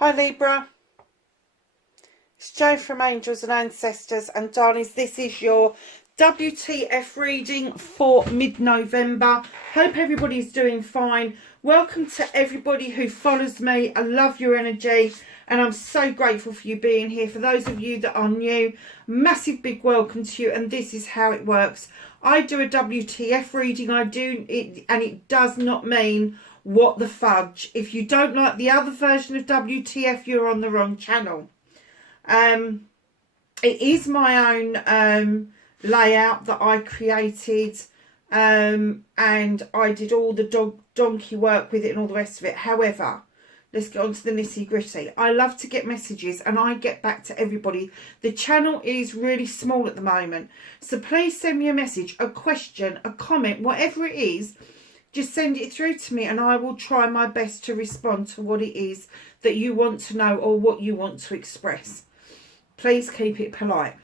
Hi Libra, it's Jo from Angels and Ancestors, and darlings, this is your WTF reading for mid-November. Hope everybody's doing fine. Welcome to everybody who follows me. I love your energy and I'm so grateful for you being here. For those of you that are new, massive big welcome to you, and this is how it works. I do a WTF reading, and it does not mean what the fudge. If you don't like the other version of WTF, you're on the wrong channel. It is my own layout that I created, and I did all the donkey work with it and all the rest of it. However, let's get on to the nitty gritty. I love to get messages and I get back to everybody. The channel is really small at the moment, so please send me a message, a question, a comment, whatever it is. Just send it through to me and I will try my best to respond to what it is that you want to know or what you want to express. Please keep it polite.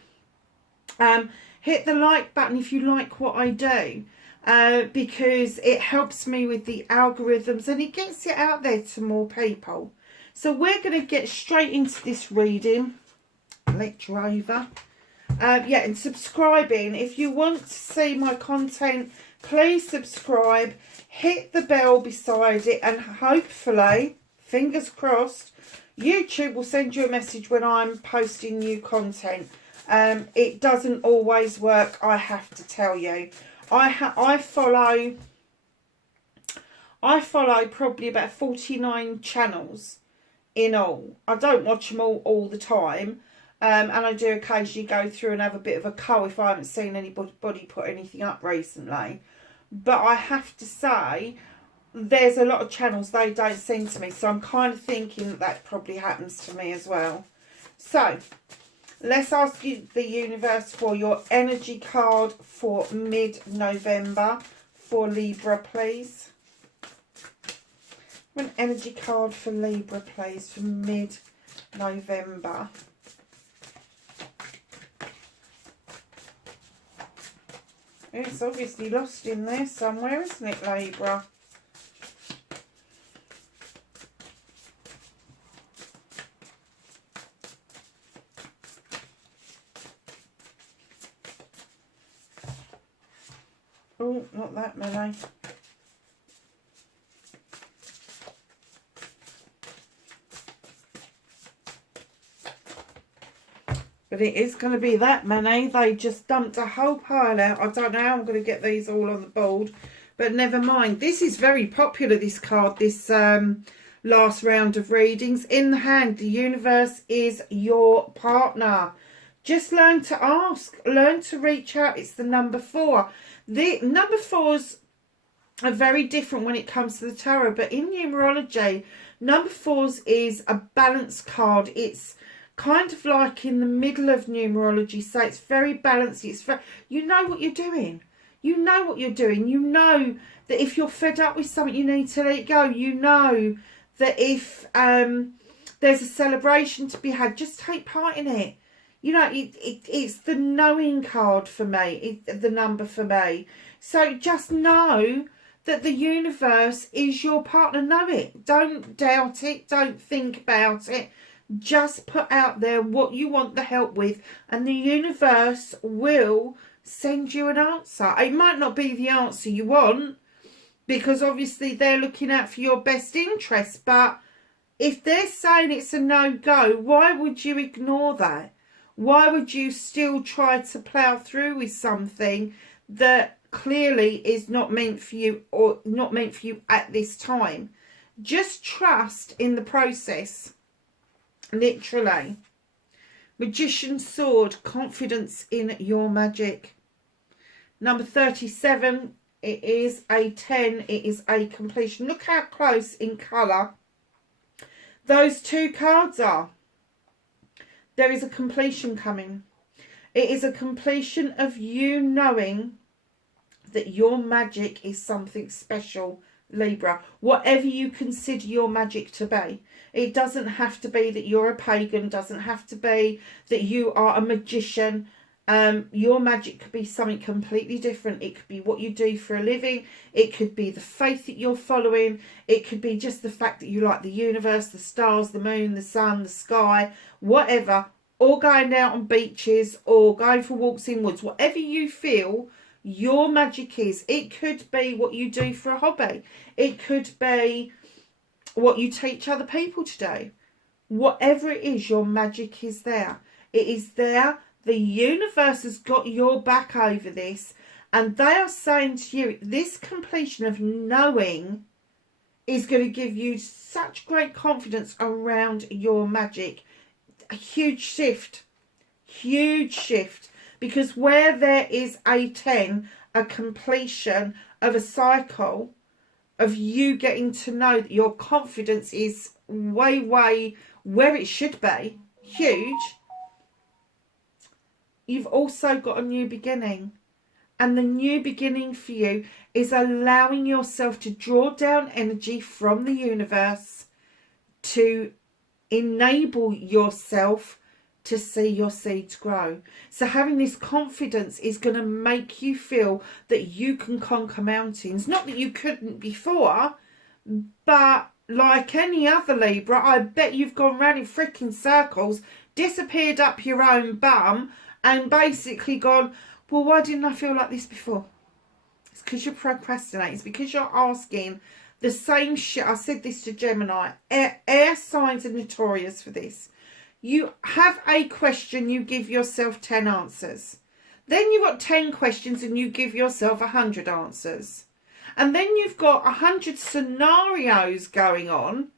Hit the like button if you like what I do, because it helps me with the algorithms and it gets it out there to more people. So we're going to get straight into this reading. Lecture over. And subscribing. If you want to see my content, please subscribe. Hit the bell beside it, and hopefully, fingers crossed, YouTube will send you a message when I'm posting new content. It doesn't always work, I have to tell you. I follow probably about 49 channels in all. I don't watch them all the time. And I do occasionally go through and have a bit of a cull if I haven't seen anybody put anything up recently. But I have to say, there's a lot of channels they don't send to me. So I'm kind of thinking that probably happens to me as well. So let's ask the universe for your energy card for mid-November for Libra, please. An energy card for Libra, please, for mid-November. It's obviously lost in there somewhere, isn't it, Libra? Oh, not that many. But it is going to be that many. They just dumped a whole pile out. I don't know how I'm going to get these all on the board. But never mind. This is very popular, this card, this last round of readings. In the hand, the universe is your partner. Just learn to ask. Learn to reach out. It's the number 4. The number 4s are very different when it comes to the tarot. But in numerology, number 4s is a balance card. It's kind of like in the middle of numerology, so it's very balanced. It's very, you know what you're doing. You know what you're doing. You know that if you're fed up with something, you need to let it go. You know that if there's a celebration to be had, just take part in it. You know, it's the knowing card for me, the number for me. So just know that the universe is your partner. Know it. Don't doubt it. Don't think about it. Just put out there what you want the help with, and the universe will send you an answer. It might not be the answer you want, because obviously they're looking out for your best interest, but if they're saying it's a no-go, why would you ignore that? Why would you still try to plough through with something that clearly is not meant for you, or not meant for you at this time? Just trust in the process. Literally. Magician's sword, confidence in your magic. Number 37, it is a 10, it is a completion. Look how close in colour those two cards are. There is a completion coming. It is a completion of you knowing that your magic is something special, Libra. Whatever you consider your magic to be. It doesn't have to be that you're a pagan. Doesn't have to be that you are a magician. Your magic could be something completely different. It could be what you do for a living. It could be the faith that you're following. It could be just the fact that you like the universe, the stars, the moon, the sun, the sky, whatever. Or going out on beaches or going for walks in woods. Whatever you feel your magic is. It could be what you do for a hobby. It could be what you teach other people to do. Whatever it is, your magic is there. It is there. The universe has got your back over this. And they are saying to you, this completion of knowing is going to give you such great confidence around your magic. A huge shift. Huge shift. Because where there is a 10, a completion of a cycle of you getting to know that your confidence is way, way where it should be, huge, you've also got a new beginning. And the new beginning for you is allowing yourself to draw down energy from the universe to enable yourself to see your seeds grow. So having this confidence is going to make you feel that you can conquer mountains. Not that you couldn't before, but like any other Libra, I bet you've gone round in freaking circles, disappeared up your own bum, and basically gone, well, why didn't I feel like this before? It's because you're procrastinating. It's because you're asking the same shit. I said this to Gemini. Air signs are notorious for this. You have a question, you give yourself 10 answers. Then you've got 10 questions and you give yourself 100 answers. And then you've got 100 scenarios going on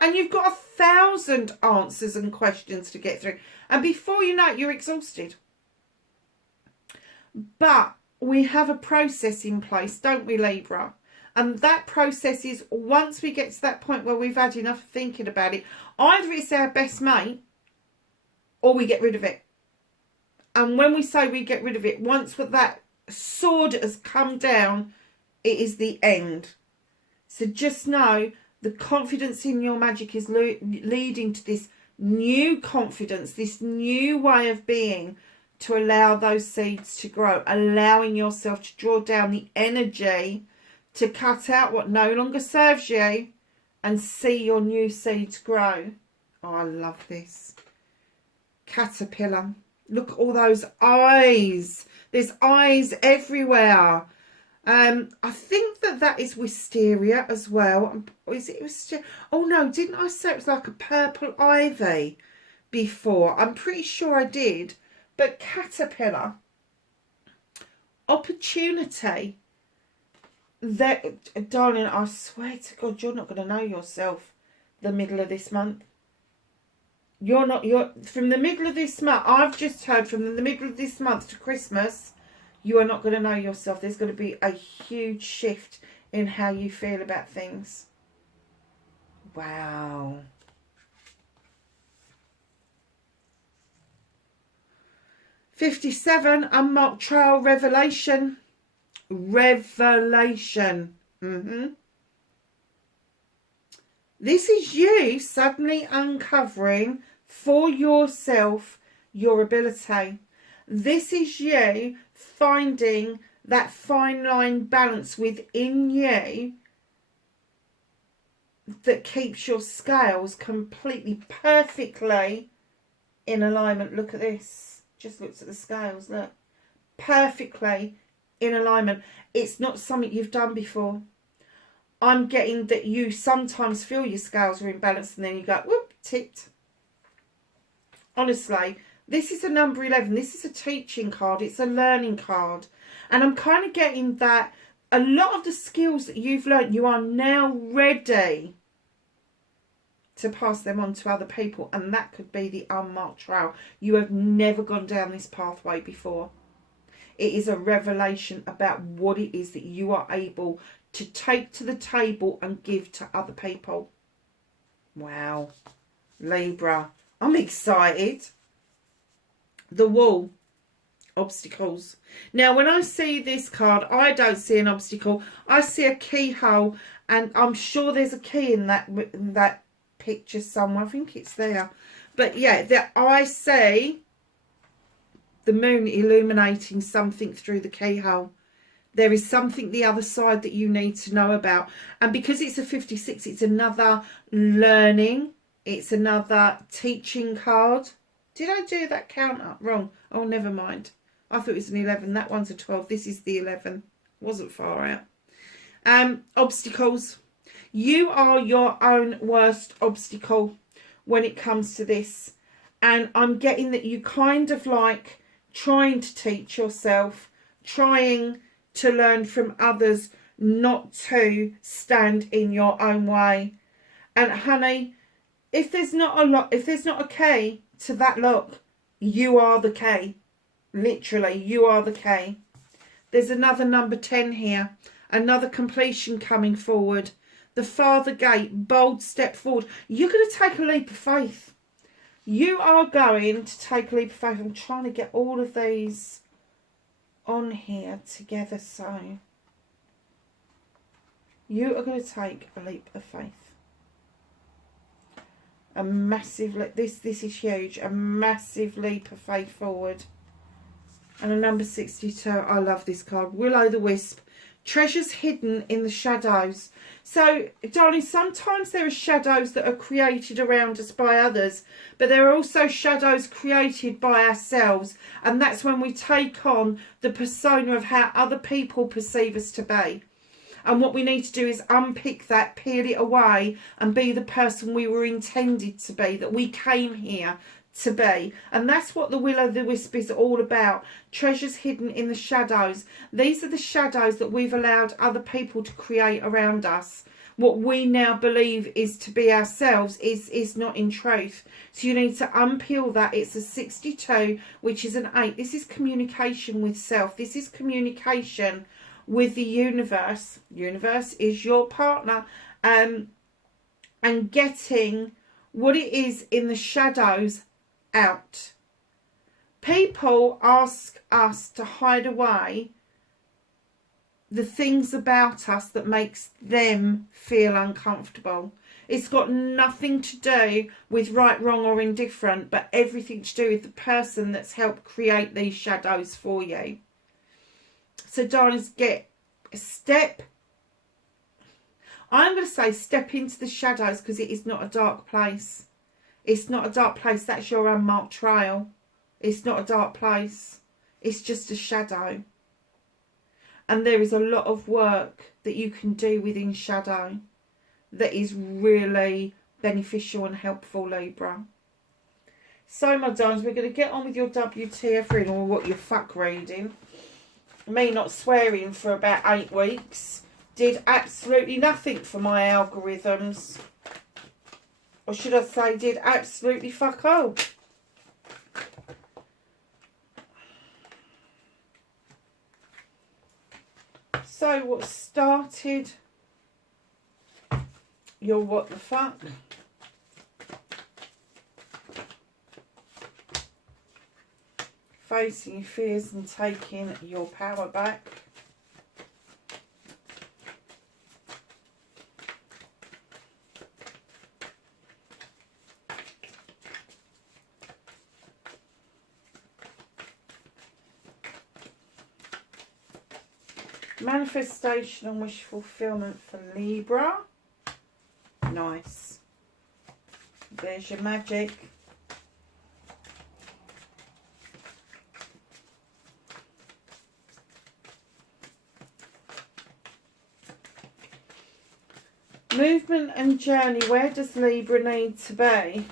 and you've got 1,000 answers and questions to get through. And before you know it, you're exhausted. But we have a process in place, don't we, Libra? And that process is, once we get to that point where we've had enough thinking about it, either it's our best mate or we get rid of it. And when we say we get rid of it, once that sword has come down, it is the end. So just know the confidence in your magic is leading to this new confidence, this new way of being, to allow those seeds to grow, allowing yourself to draw down the energy to cut out what no longer serves you and see your new seeds grow. Oh, I love this. Caterpillar. Look at all those eyes. There's eyes everywhere. I think that is wisteria as well. Is it wisteria? Oh no, didn't I say it was like a purple ivy before? I'm pretty sure I did. But caterpillar, opportunity. That, darling, I swear to God, you're not going to know yourself the middle of this month. You're from the middle of this month, I've just heard from the middle of this month to Christmas, you are not going to know yourself. There's going to be a huge shift in how you feel about things. Wow. '57, unmarked trail, revelation. Revelation. This is you suddenly uncovering for yourself your ability. This is you finding that fine line balance within you that keeps your scales completely, perfectly in alignment. Look at this. Just looks at the scales, look. Perfectly in alignment. It's not something you've done before. I'm getting that you sometimes feel your scales are imbalanced and then you go, whoop, tipped. Honestly, this is a number 11. This is a teaching card. It's a learning card. And I'm kind of getting that a lot of the skills that you've learned, you are now ready to pass them on to other people. And that could be the unmarked trail. You have never gone down this pathway before. It is a revelation about what it is that you are able to take to the table and give to other people. Wow. Libra. I'm excited. The wall. Obstacles. Now, when I see this card, I don't see an obstacle. I see a keyhole, and I'm sure there's a key in that picture somewhere. I think it's there. But yeah, I see the moon illuminating something through the keyhole. There is something the other side that you need to know about. And because it's a 56, it's another learning. It's another teaching card. Did I do that count up wrong? Oh, never mind. I thought it was an 11. That one's a 12. This is the 11. Wasn't far out. Obstacles. You are your own worst obstacle when it comes to this. And I'm getting that you kind of like trying to teach yourself, trying to learn from others, not to stand in your own way. And honey, if there's not a key to that lock, you are the key. Literally, you are the key. There's another number 10 here. Another completion coming forward. The Father Gate, bold step forward. You're going to take a leap of faith. You are going to take a leap of faith. I'm trying to get all of these on here together. So you are going to take a leap of faith. A massive, this is huge. A massive leap of faith forward. And a number 62. I love this card. Will-o'-the-wisp. Treasures hidden in the shadows. So, darling, sometimes there are shadows that are created around us by others, but there are also shadows created by ourselves. And that's when we take on the persona of how other people perceive us to be. And what we need to do is unpick that, peel it away, and be the person we were intended to be, that we came here to be. And that's what the Will-o'-the-wisp is all about. Treasures hidden in the shadows. These are the shadows that we've allowed other people to create around us. What we now believe is to be ourselves is not in truth. So you need to unpeel that. It's a 62, which is an 8. This is communication with self. This is communication with the universe. Universe is your partner. And getting what it is in the shadows out. People ask us to hide away the things about us that makes them feel uncomfortable. It's got nothing to do with right, wrong or indifferent, but everything to do with the person that's helped create these shadows for you. So darlings, get a step. I'm going to say step into the shadows, because it is not a dark place. It's not a dark place. That's your unmarked trail. It's not a dark place. It's just a shadow. And there is a lot of work that you can do within shadow that is really beneficial and helpful, Libra. So, my darlings, we're going to get on with your WTF reading, or what you're fuck reading. Me not swearing for about 8 weeks did absolutely nothing for my algorithms. Or should I say, did absolutely fuck all. So what started your what the fuck? Facing your fears and taking your power back. Manifestation and wish fulfillment for Libra. Nice. There's your magic. Movement and journey. Where does Libra need to be?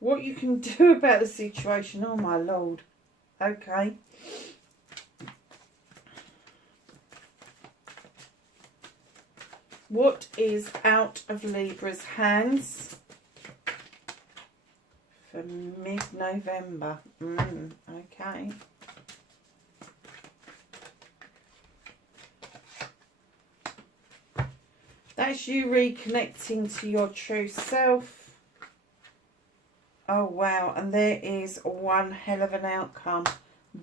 What you can do about the situation. Oh my lord. Okay. What is out of Libra's hands for mid-November? Okay. That's you reconnecting to your true self. Oh wow, and there is one hell of an outcome.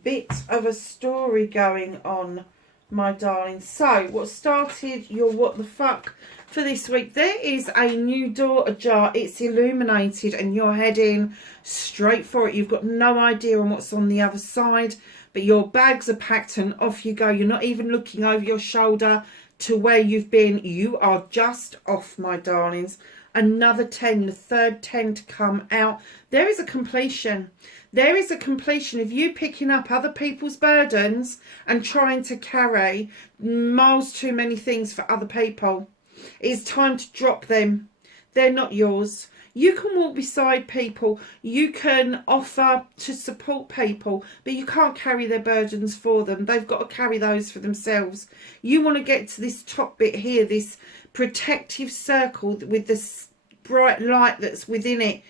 bit of a story going on, my darling. So what started your what the fuck for this week? There is a new door ajar. It's illuminated and you're heading straight for it. You've got no idea on what's on the other side, but your bags are packed and off you go. You're not even looking over your shoulder to where you've been. You are just off, my darlings. Another 10, the third 10 to come out. There is a completion. There is a completion of you picking up other people's burdens and trying to carry miles too many things for other people. It's time to drop them. They're not yours. You can walk beside people. You can offer to support people, but you can't carry their burdens for them. They've got to carry those for themselves. You want to get to this top bit here, this protective circle with this bright light that's within it.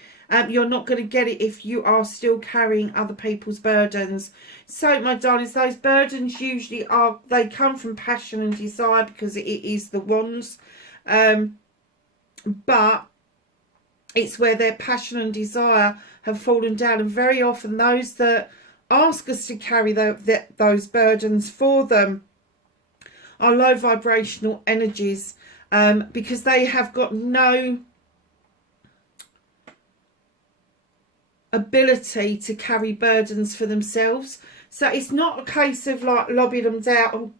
You're not going to get it if you are still carrying other people's burdens. So, my darlings, those burdens usually they come from passion and desire because it is the wands. But it's where their passion and desire have fallen down. And very often those that ask us to carry those burdens for them are low vibrational energies, because they have got no ability to carry burdens for themselves. So it's not a case of like lobbing them down,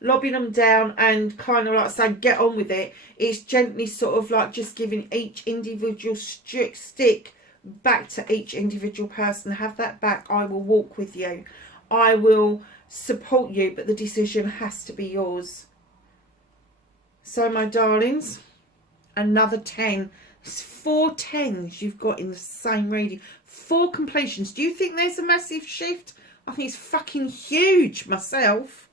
lobbing them down and kind of like saying get on with it. It's gently sort of like just giving each individual stick back to each individual person. Have that back. I will walk with you. I will support you, but the decision has to be yours. So, my darlings, another 10. It's 4 10s you've got in the same reading. 4 completions. Do you think there's a massive shift? I think it's fucking huge myself.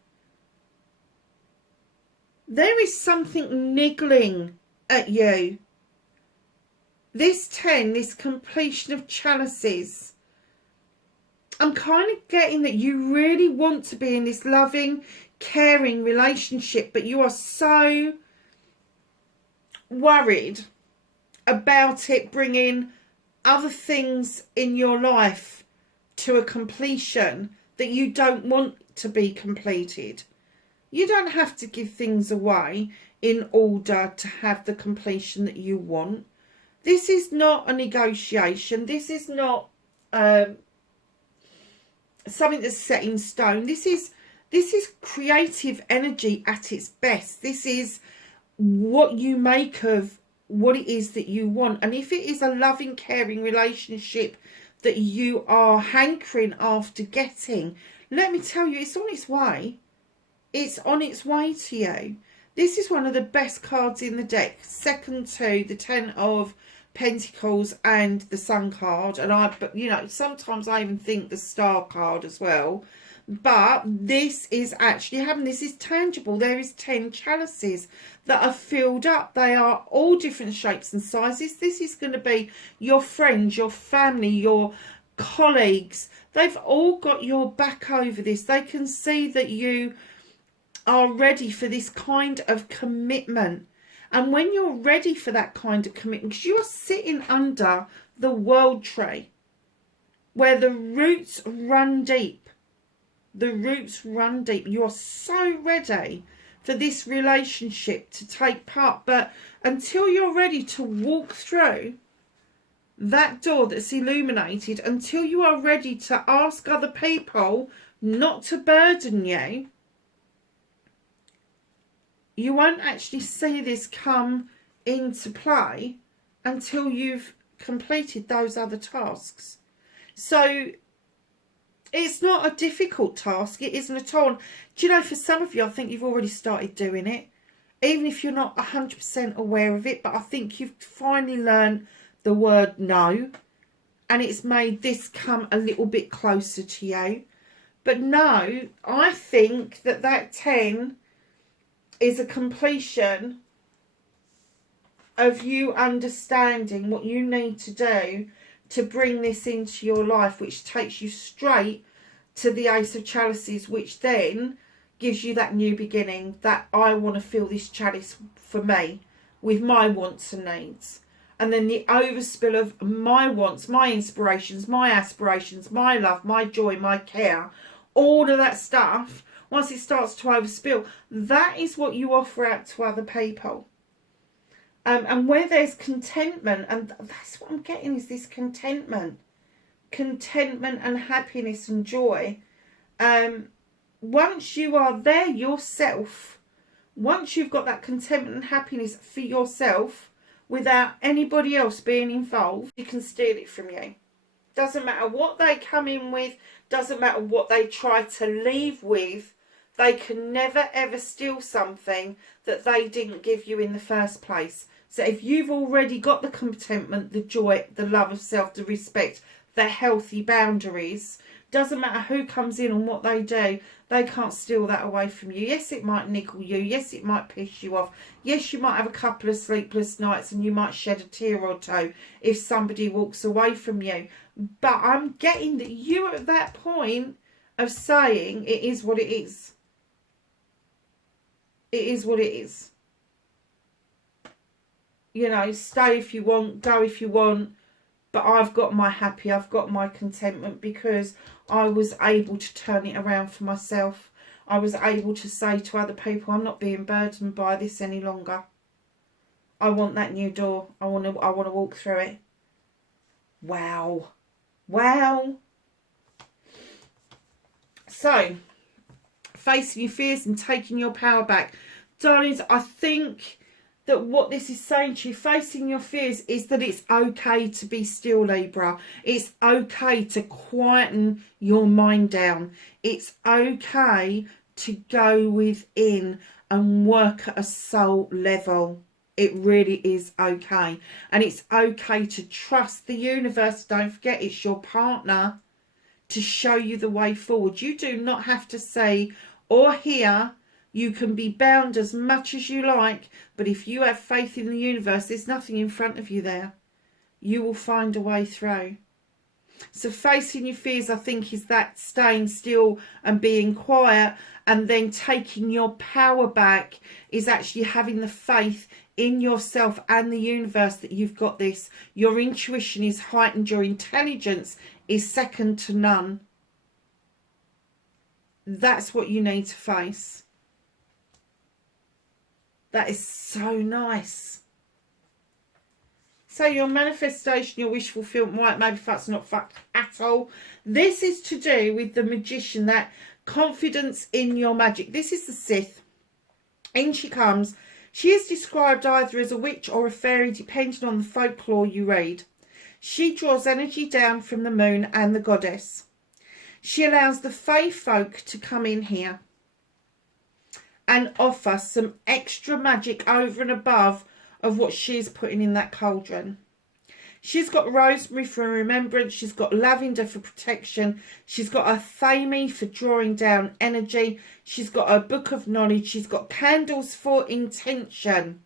There is something niggling at you. This 10, this completion of chalices, I'm kind of getting that you really want to be in this loving, caring relationship, but you are so worried about it bringing other things in your life to a completion that you don't want to be completed. You don't have to give things away in order to have the completion that you want. This is not a negotiation. This is not something that's set in stone. This is creative energy at its best. This is what you make of what it is that you want. And if it is a loving, caring relationship that you are hankering after getting, let me tell you, it's on its way. It's on its way to you. This is one of the best cards in the deck, second to the 10 of Pentacles and the Sun card. And sometimes I even think the Star card as well. But this is actually happening. This is tangible. There is 10 chalices that are filled up. They are all different shapes and sizes. This is going to be your friends, your family, your colleagues. They've all got your back over this. They can see that you are ready for this kind of commitment. And when you're ready for that kind of commitment, because you are sitting under the world tree where the roots run deep. The roots run deep. You are so ready for this relationship to take part. But until you're ready to walk through that door that's illuminated, until you are ready to ask other people not to burden you, you won't actually see this come into play until you've completed those other tasks. So it's not a difficult task. It isn't at all. Do you know, for some of you, I think you've already started doing it. Even if you're not 100% aware of it. But I think you've finally learned the word no. And it's made this come a little bit closer to you. But no, I think that 10 is a completion of you understanding what you need to do to bring this into your life, which takes you straight to the Ace of Chalices, which then gives you that new beginning, that I want to fill this chalice for me with my wants and needs. And then the overspill of my wants, my inspirations, my aspirations, my love, my joy, my care, all of that stuff, once it starts to overspill, that is what you offer out to other people. And where there's contentment, and that's what I'm getting, is this contentment and happiness and joy. Once you are there yourself, once you've got that contentment and happiness for yourself, without anybody else being involved, you can steal it from you. Doesn't matter what they come in with, doesn't matter what they try to leave with, they can never ever steal something that they didn't give you in the first place. So if you've already got the contentment, the joy, the love of self, the respect, the healthy boundaries, doesn't matter who comes in and what they do, they can't steal that away from you. Yes, it might nickel you. Yes, it might piss you off. Yes, you might have a couple of sleepless nights and you might shed a tear or two if somebody walks away from you. But I'm getting that you are at that point of saying it is what it is. It is what it is. You know, stay if you want, go if you want. But I've got my happy, I've got my contentment because I was able to turn it around for myself. I was able to say to other people, I'm not being burdened by this any longer. I want that new door. I want to walk through it. Wow. Wow. So, facing your fears and taking your power back. Darlings, I think that what this is saying to you, facing your fears, is that it's okay to be still, Libra. It's okay to quieten your mind down. It's okay to go within and work at a soul level. It really is okay. And it's okay to trust the universe. Don't forget, it's your partner to show you the way forward. You do not have to say or hear. You can be bound as much as you like, but if you have faith in the universe, there's nothing in front of you there. You will find a way through. So facing your fears, I think, is that staying still and being quiet, and then taking your power back is actually having the faith in yourself and the universe that you've got this. Your intuition is heightened. Your intelligence is second to none. That's what you need to face. That is so nice. So your manifestation, your wish fulfillment, right? Maybe that's not fact at all. This is to do with the magician, that confidence in your magic. This is the Sith. In she comes. She is described either as a witch or a fairy, depending on the folklore you read. She draws energy down from the moon and the goddess. She allows the fae folk to come in here and offer some extra magic over and above of what she's putting in that cauldron. She's got rosemary for remembrance. She's got lavender for protection. She's got a thyme for drawing down energy. She's got a book of knowledge. She's got candles for intention.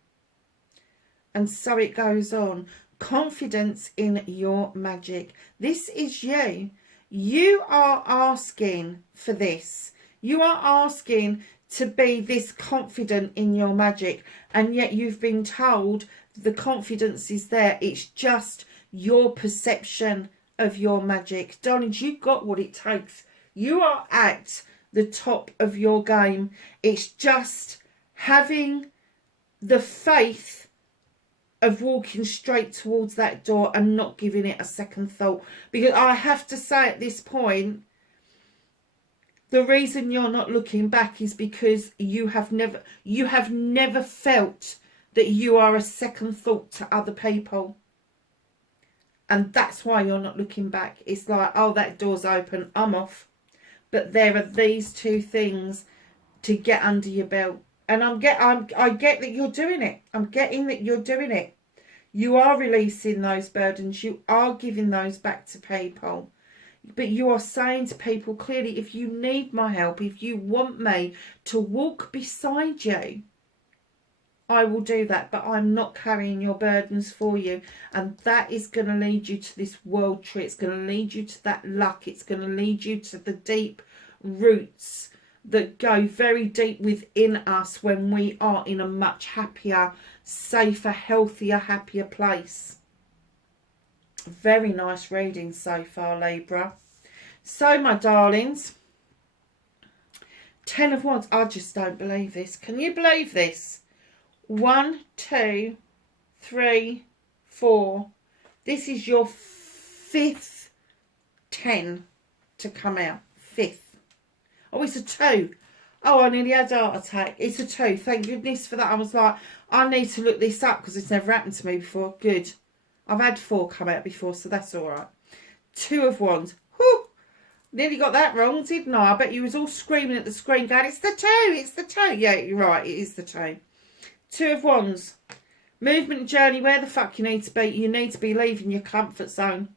And so it goes on. Confidence in your magic. This is you. You are asking for this. You are asking to be this confident in your magic, and yet you've been told the confidence is there. It's just your perception of your magic. Darlings, you've got what it takes. You are at the top of your game. It's just having the faith of walking straight towards that door and not giving it a second thought. Because I have to say, at this point, the reason you're not looking back is because you have never felt that you are a second thought to other people. And that's why you're not looking back. It's like, oh, that door's open, I'm off. But there are these two things to get under your belt. And I get that you're doing it. I'm getting that you're doing it. You are releasing those burdens. You are giving those back to people. But you are saying to people clearly, if you need my help, if you want me to walk beside you, I will do that. But I'm not carrying your burdens for you. And that is going to lead you to this world tree. It's going to lead you to that luck. It's going to lead you to the deep roots that go very deep within us when we are in a much happier, safer, healthier, happier place. Very nice reading so far, Libra. So, my darlings, 10 of Wands. I just don't believe this. Can you believe this? 1, 2, 3, 4. This is your 5th 10 to come out. 5th. Oh, it's a 2. Oh, I nearly had a heart attack. It's a 2. Thank goodness for that. I was like, I need to look this up because it's never happened to me before. Good. I've had 4 come out before, so that's all right. 2 of Wands. Whew. Nearly got that wrong, didn't I? I bet you was all screaming at the screen going, it's the 2, it's the 2. Yeah, you're right, it is the 2. 2 of Wands. Movement journey, where the fuck you need to be. You need to be leaving your comfort zone.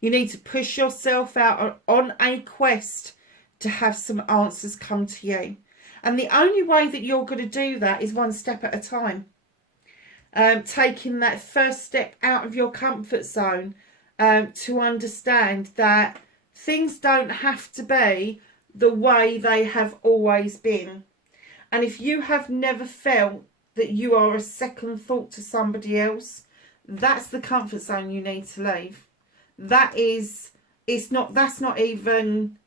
You need to push yourself out on a quest to have some answers come to you. And the only way that you're going to do that is one step at a time. Taking that first step out of your comfort zone to understand that things don't have to be the way they have always been. And if you have never felt that you are a second thought to somebody else, that's the comfort zone you need to leave. That's not even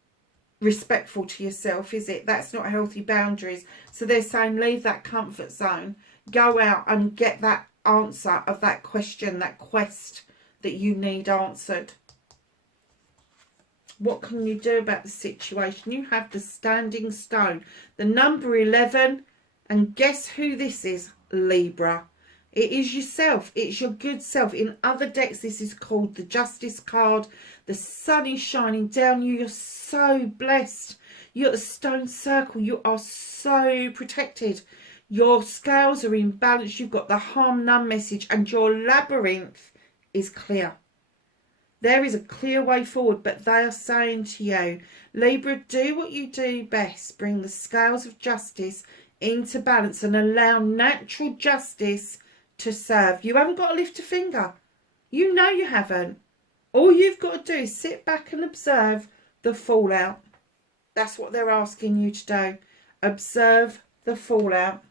respectful to yourself, is it? That's not healthy boundaries. So they're saying leave that comfort zone, go out and get that answer of that question, that quest that you need answered. What can you do about the situation? You have the standing stone, the number 11, and guess who this is? Libra. It is yourself. It's your good self. In other decks, this is called the Justice card. The sun is shining down you. You're so blessed. You're at the stone circle. You are so protected. Your scales are in balance. You've got the harm none message, and your labyrinth is clear. There is a clear way forward, but they are saying to you, Libra, do what you do best. Bring the scales of justice into balance and allow natural justice to serve. You haven't got to lift a finger. You know you haven't. All you've got to do is sit back and observe the fallout. That's what they're asking you to do. Observe the fallout.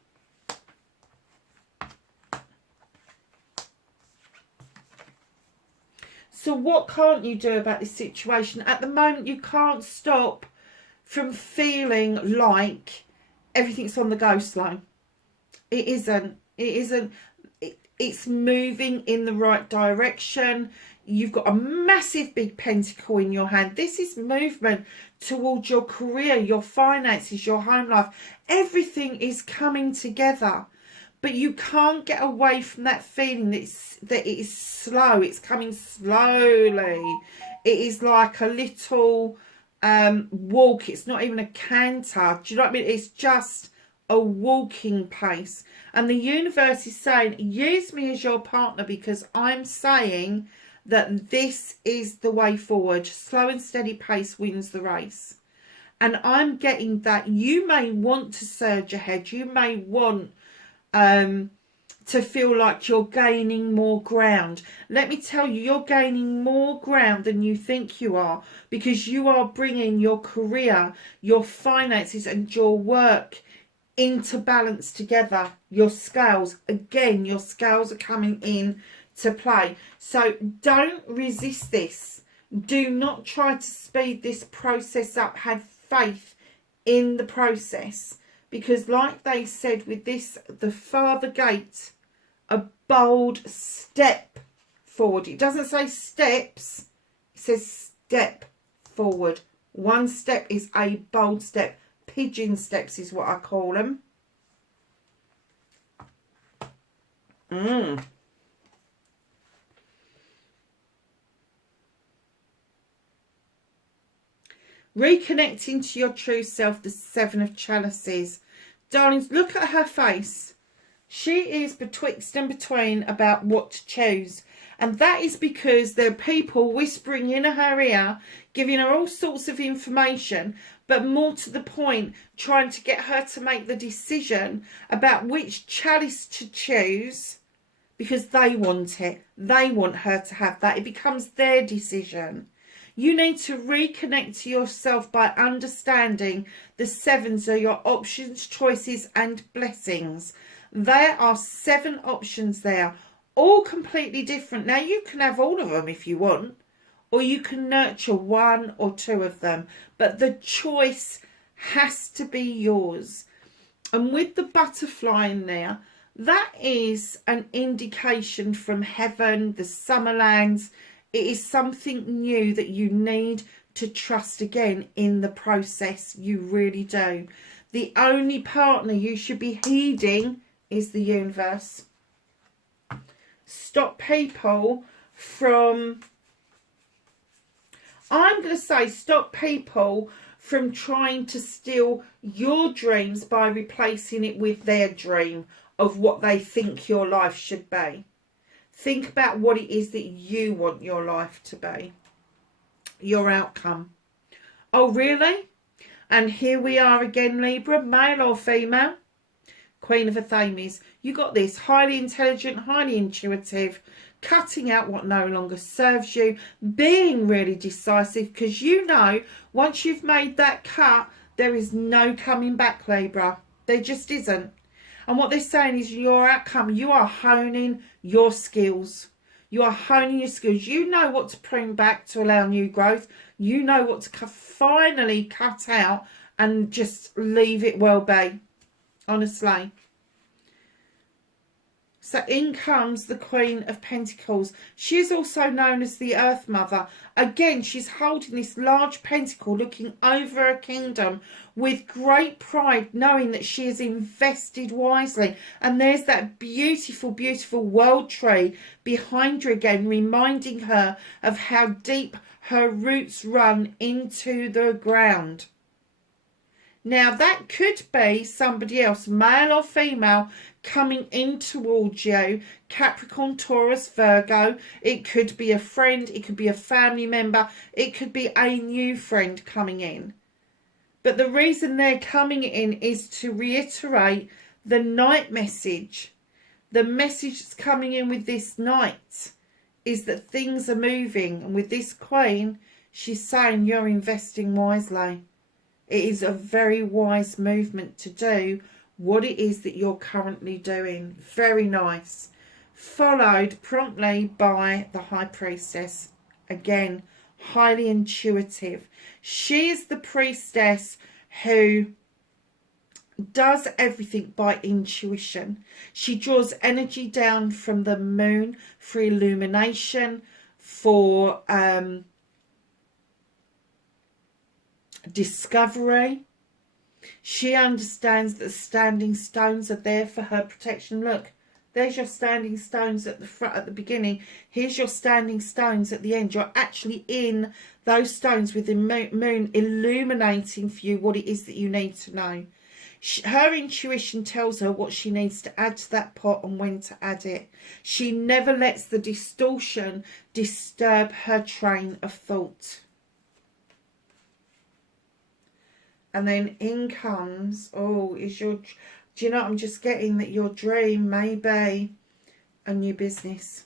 So what can't you do about this situation? At the moment, you can't stop from feeling like everything's on the go slow. It isn't. It isn't. It's moving in the right direction. You've got a massive big pentacle in your hand. This is movement towards your career, your finances, your home life. Everything is coming together. But you can't get away from that feeling that it is slow. It's coming slowly. It is like a little walk. It's not even a canter. Do you know what I mean? It's just a walking pace. And the universe is saying, use me as your partner because I'm saying that this is the way forward. Slow and steady pace wins the race. And I'm getting that. You may want to surge ahead. You may want to feel like you're gaining more ground. Let me tell you, you're gaining more ground than you think you are, because you are bringing your career, your finances and your work into balance together. Your scales, again, your scales are coming in to play. So don't resist this. Do not try to speed this process up. Have faith in the process. Because like they said with this, the Father Gate, a bold step forward. It doesn't say steps, it says step forward. One step is a bold step. Pigeon steps is what I call them. Reconnecting to your true self, the Seven of Chalices. Darlings, look at her face. She is betwixt and between about what to choose. And that is because there are people whispering in her ear, giving her all sorts of information, but more to the point, trying to get her to make the decision about which chalice to choose, because they want it. They want her to have that. It becomes their decision. You need to reconnect to yourself by understanding the sevens are your options, choices and blessings. There are 7 options there. all completely different. Now, you can have all of them if you want, or you can nurture one or two of them, but the choice has to be yours. And with the butterfly in there, that is an indication from heaven, the Summerlands. It is something new that you need to trust again in the process. You really do. The only partner you should be heeding is the universe. Stop people from, I'm going to say, stop people from trying to steal your dreams by replacing it with their dream of what they think your life should be. Think about what it is that you want your life to be, your outcome. Oh, really? And here we are again, Libra, male or female? Queen of Athames. You got this. Highly intelligent, highly intuitive, cutting out what no longer serves you, being really decisive, because you know once you've made that cut, there is no coming back, Libra. There just isn't. And what they're saying is your outcome, you are honing your skills. You are honing your skills. You know what to prune back to allow new growth. You know what to finally cut out and just leave it well be. Honestly. So in comes the Queen of Pentacles. She is also known as the Earth Mother. Again, she's holding this large pentacle looking over a kingdom with great pride, knowing that she is invested wisely. And there's that beautiful, beautiful world tree behind her again, reminding her of how deep her roots run into the ground. Now, that could be somebody else, male or female, coming in towards you. Capricorn, Taurus, Virgo. It could be a friend. It could be a family member. It could be a new friend coming in. But the reason they're coming in is to reiterate the night message. The message that's coming in with this night is that things are moving. And with this Queen, she's saying you're investing wisely. It is a very wise movement to do what it is that you're currently doing. Very nice. Followed promptly by the High Priestess. Again, highly intuitive. She is the priestess who does everything by intuition. She draws energy down from the moon for illumination, for discovery. She understands that standing stones are there for her protection. Look, there's your standing stones at the front, at the beginning. Here's your standing stones at the end. You're actually in those stones with the moon illuminating for you what it is that you need to know. Her intuition tells her what she needs to add to that pot and when to add it. She never lets the distortion disturb her train of thought. And then in comes, do you know what I'm just getting? That your dream may be a new business.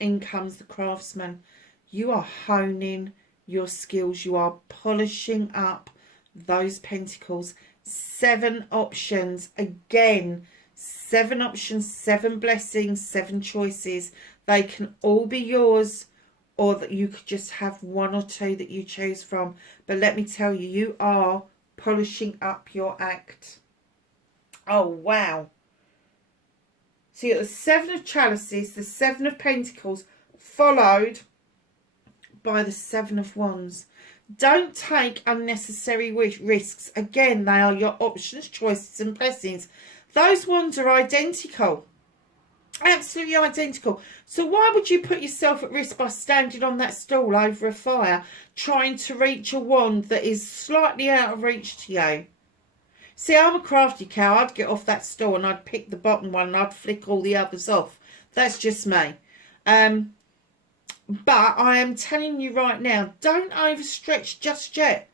In comes the craftsman. You are honing your skills. You are polishing up those pentacles. 7 options. Again, 7 options, 7 blessings, 7 choices. They can all be yours, or that you could just have 1 or 2 that you choose from. But let me tell you, you are polishing up your act. Oh, wow. So you got the 7 of Chalices, the 7 of Pentacles, followed by the 7 of Wands. Don't take unnecessary risks. Again, they are your options, choices and blessings. Those wands are identical. Absolutely identical. So why would you put yourself at risk by standing on that stool over a fire trying to reach a wand that is slightly out of reach to you? See, I'm a crafty cow. I'd get off that stool and I'd pick the bottom one and I'd flick all the others off. That's just me. But I am telling you right now, don't overstretch just yet.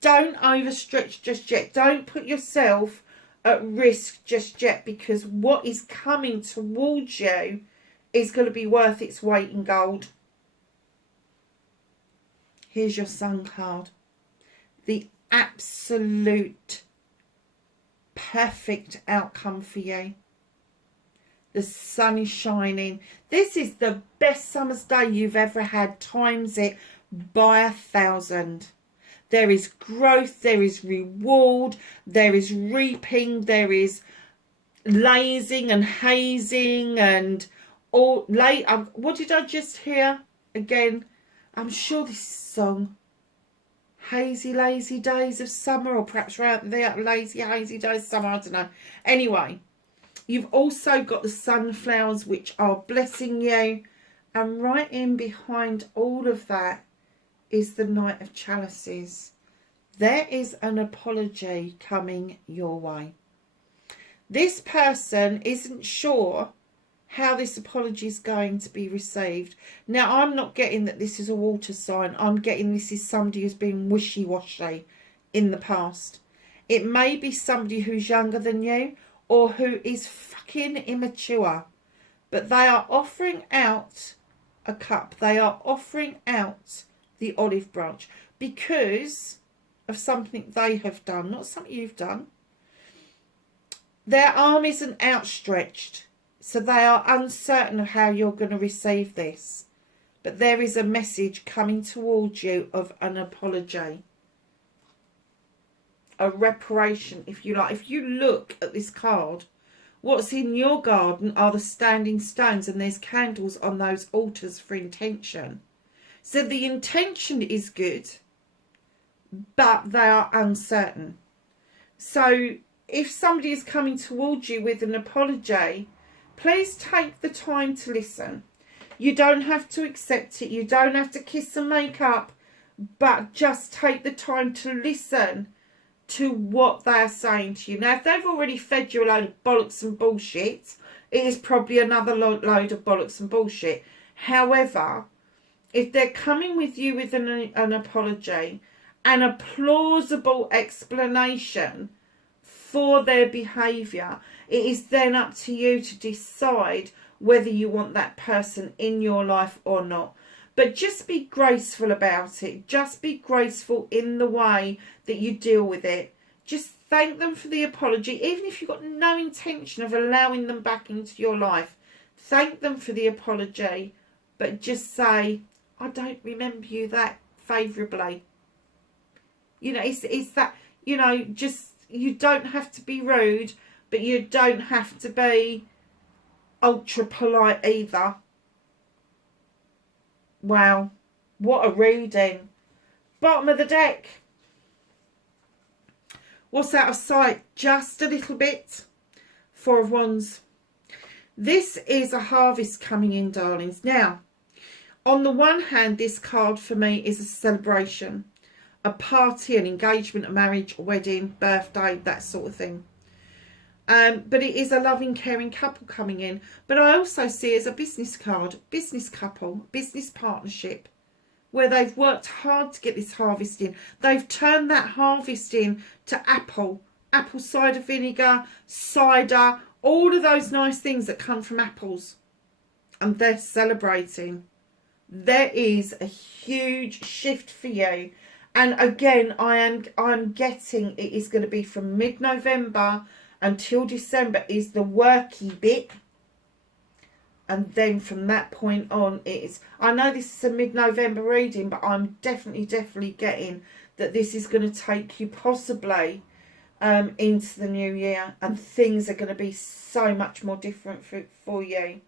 Don't overstretch just yet. Don't put yourself at risk just yet, because what is coming towards you is going to be worth its weight in gold. Here's your Sun card. The absolute perfect outcome for you. The sun is shining. This is the best summer's day you've ever had. Times it by 1,000. There is growth, there is reward, there is reaping, there is lazing and hazing and all late. What did I just hear again? I'm sure this song, hazy lazy days of summer, or perhaps around there, lazy hazy days of summer, I don't know. Anyway, you've also got the sunflowers which are blessing you, and right in behind all of that is the Knight of Chalices. There is an apology coming your way. This person isn't sure how this apology is going to be received. Now, I'm not getting that this is a water sign. I'm getting this is somebody who's been wishy-washy in the past. It may be somebody who's younger than you or who is fucking immature. But they are offering out a cup. They are offering out the olive branch because of something they have done, not something you've done. Their arm isn't outstretched, so they are uncertain of how you're going to receive this. But there is a message coming towards you of an apology, a reparation, if you like. If you look at this card, what's in your garden are the standing stones, and there's candles on those altars for intention. So the intention is good, but they are uncertain. So if somebody is coming towards you with an apology, please take the time to listen. You don't have to accept it. You don't have to kiss and make up, but just take the time to listen to what they're saying to you. Now, if they've already fed you a load of bollocks and bullshit, it is probably another load of bollocks and bullshit. However, if they're coming with you with an apology and a plausible explanation for their behaviour, it is then up to you to decide whether you want that person in your life or not. But just be graceful about it. Just be graceful in the way that you deal with it. Just thank them for the apology, even if you've got no intention of allowing them back into your life. Thank them for the apology, but just say, I don't remember you that favourably. You know, it's that, you know, just, you don't have to be rude, but you don't have to be ultra polite either. Wow, what a reading. Bottom of the deck. What's out of sight? Just a little bit. Four of Wands. This is a harvest coming in, darlings. Now, on the one hand, this card for me is a celebration. A party, an engagement, a marriage, a wedding, birthday, that sort of thing. But it is a loving, caring couple coming in. But I also see it as a business card, business couple, business partnership, where they've worked hard to get this harvest in. They've turned that harvest in to apple cider vinegar, cider, all of those nice things that come from apples. And they're celebrating. There is a huge shift for you. And again, I'm getting it is going to be from mid-November until December is the worky bit. And then from that point on, it is... I know this is a mid-November reading, but I'm definitely getting that this is going to take you possibly into the new year. And things are going to be so much more different for you.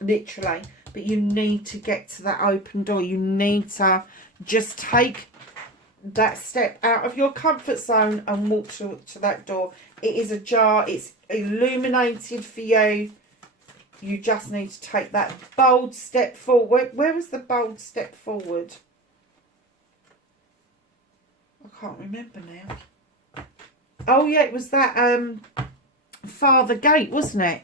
Literally. But you need to get to that open door. You need to just take that step out of your comfort zone and walk to that door. It is ajar. It's illuminated for you. You just need to take that bold step forward. Where was the bold step forward? I can't remember now. Oh yeah, it was that Father Gate, wasn't it?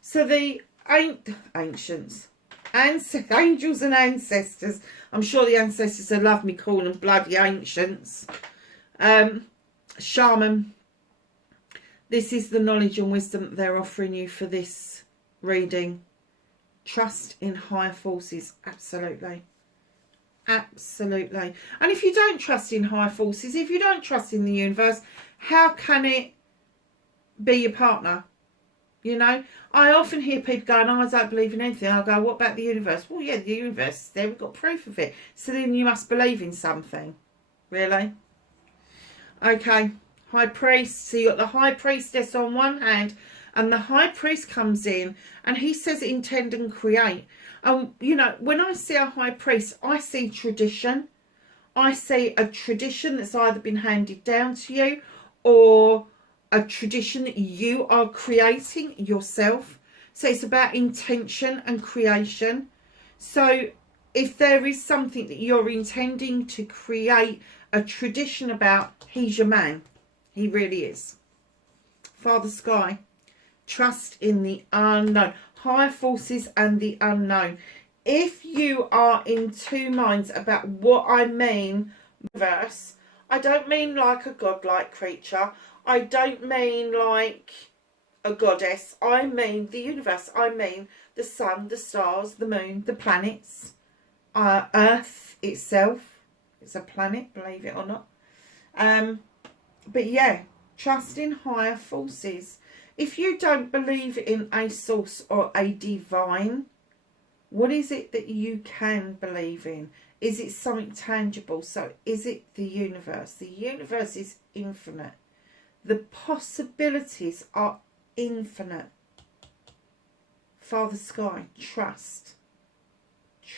So the ancients, angels and ancestors. I'm sure the ancestors will love me calling them bloody ancients. Shaman. This is the knowledge and wisdom that they're offering you for this reading. Trust in higher forces. Absolutely. Absolutely. And if you don't trust in higher forces, if you don't trust in the universe, how can it be your partner? You know, I often hear people going, oh, I don't believe in anything. I'll go, what about the universe? Well, yeah, the universe, there we've got proof of it. So then you must believe in something. Really? Okay, high priest. So you got the high priestess on one hand, and the high priest comes in and he says intend and create. And, you know, when I see a high priest, I see tradition. I see a tradition that's either been handed down to you or a tradition that you are creating yourself. So it's about intention and creation. So if there is something that you're intending to create a tradition about, he's your man. He really is. Father Sky, trust in the unknown. Higher forces and the unknown. If you are in two minds about what I mean, verse, I don't mean like a godlike creature. I don't mean like a goddess. I mean the universe. I mean the sun, the stars, the moon, the planets, Earth itself. It's a planet, believe it or not. But yeah, trust in higher forces. If you don't believe in a source or a divine, what is it that you can believe in? Is it something tangible? So is it the universe? The universe is infinite. The possibilities are infinite. Father Sky, trust.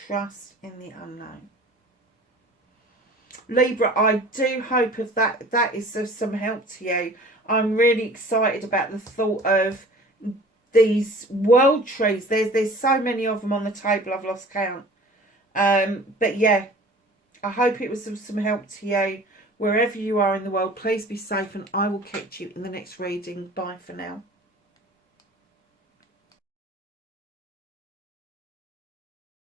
Trust in the unknown. Libra, I do hope of that is of some help to you. I'm really excited about the thought of these world trees. There's so many of them on the table, I've lost count. But yeah, I hope it was of some help to you. Wherever you are in the world, please be safe, and I will catch you in the next reading. Bye for now.